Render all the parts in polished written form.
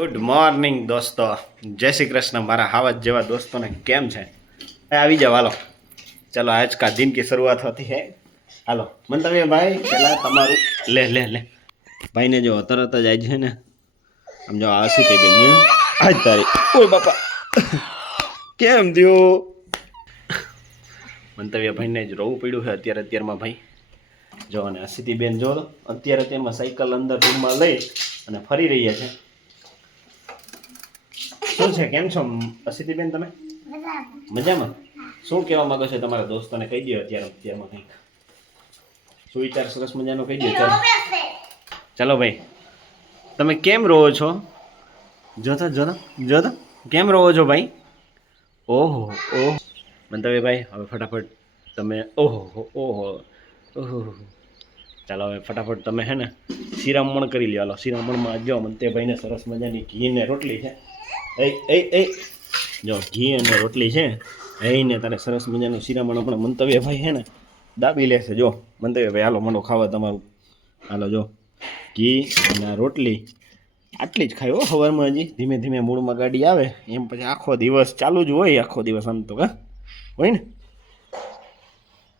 Good morning દોસ્તો, જય શ્રી કૃષ્ણ મારા હાવજ જેવા दोस्तों ने કેમ છે? આવી જાવ, હાલો ચલો आज का दिन की शुरुआत होती है। હાલો મંતવ્ય ભાઈ, પહેલાં તમારું લે લે લે ભાઈને જો તરત જ આજ છે ને આમ જો આસી કઈ બેન આજ તારી ઓય બાપા કેમ થયો? મંતવ્ય ભાઈને જ રોવું પડ્યું છે અત્યારમાં ભાઈ જો, અને આસીતી બેન જો અત્યારે તેમાં સાયકલ અંદર રૂમમાં લઈ અને ફરી રહ્યા છે। શું છે, કેમ છો અસિતિબેન? તમે મજામાં? શું કહેવા માંગો છો તમારા દોસ્તોને? કહી દો અત્યારમાં કંઈક સુવિચાર સરસ મજાનો કહી દો। ચાલો ભાઈ, તમે કેમ રોવો છો? જોતા કેમ રોવો છો ભાઈ? ઓહો ઓહો મંતવ્ય ભાઈ, હવે ફટાફટ તમે ઓહો ઓહો ઓહો ચાલો હવે ફટાફટ તમે હે ને શિરામણ કરી લ્યો। હાલો શિરામણમાં જો મંતવ્ય ભાઈને સરસ મજાની ઘી ને રોટલી છે। એ જો ઘી અને રોટલી છે એને તારે સરસ મજાનું શિરામણ પણ મંતવ્ય ભાઈ છે ને દાબી લેશે। જો મંતવ્ય ભાઈ હાલો મંડો ખાવા તમારું। હાલો જો ઘી અને રોટલી આટલી જ ખાય હો સવારમાં, હજી ધીમે ધીમે મૂળમાં ગાડી આવે એમ પછી આખો દિવસ ચાલુ જ હોય, આખો દિવસ આમ તો કા હોય ને।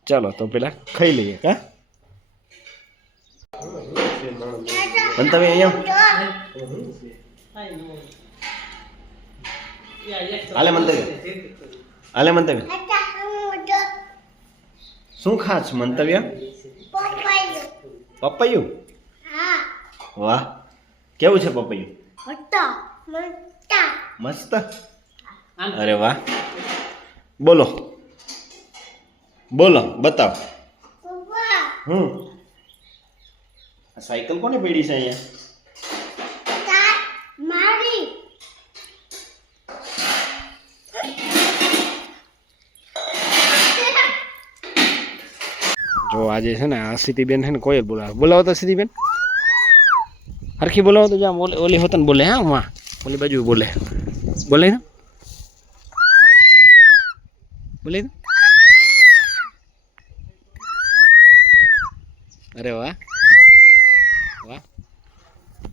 ચાલો તો પેલા ખાઈ લઈએ કા મંતવ્ય અહીંયા હાલે મંતવ્ય શું ખાસ મંતવ્ય? પપૈયું? વાહ, કેવું છે પપૈયું? મસ્ત। અરે વાહ, બોલો બોલો બતાવ। આ સાયકલ કોને પડી છે અહીંયા? જો આજે છે ને આ સિટીબેન છે ને કોયલ બોલાવો તો સિટીબેન હરખી બોલાવો તો જામ ઓલી હોતન બોલે। હા માં ઓલી બાજુ બોલે ને અરે વાહ વાહ,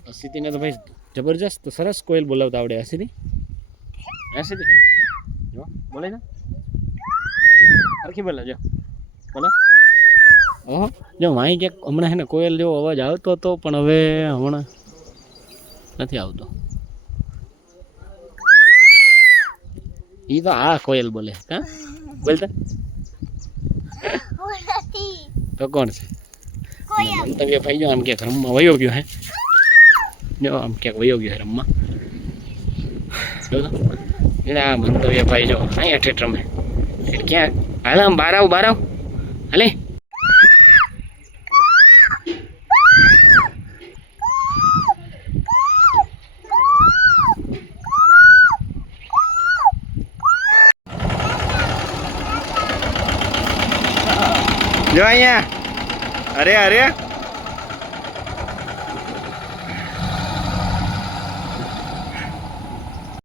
અસિતીને તો ભાઈ જબરજસ્ત સરસ કોયલ બોલાવતા આવડે। અસિતી જો બોલે ને હરખી બોલે જો બોલો। ઓહો જો માહી ક્યાંક હમણાં છે ને કોયલ જેવો અવાજ આવતો હતો પણ હવે હમણાં નથી આવતો। એ તો આ કોયલ બોલે હા બોલતા તો કોણ છે? મંતવ્ય ભાઈ જો આમ ક્યાંક રમવા વયો ગયો હે, જો આમ ક્યાંક વયો ગયો હે રમવા। એટલે આ મંતવ્ય ભાઈ જો અહીંયા ઠેઠ રમે ક્યાં? હાલ આમ બહાર આવ હાલે। જો અહીંયા અરે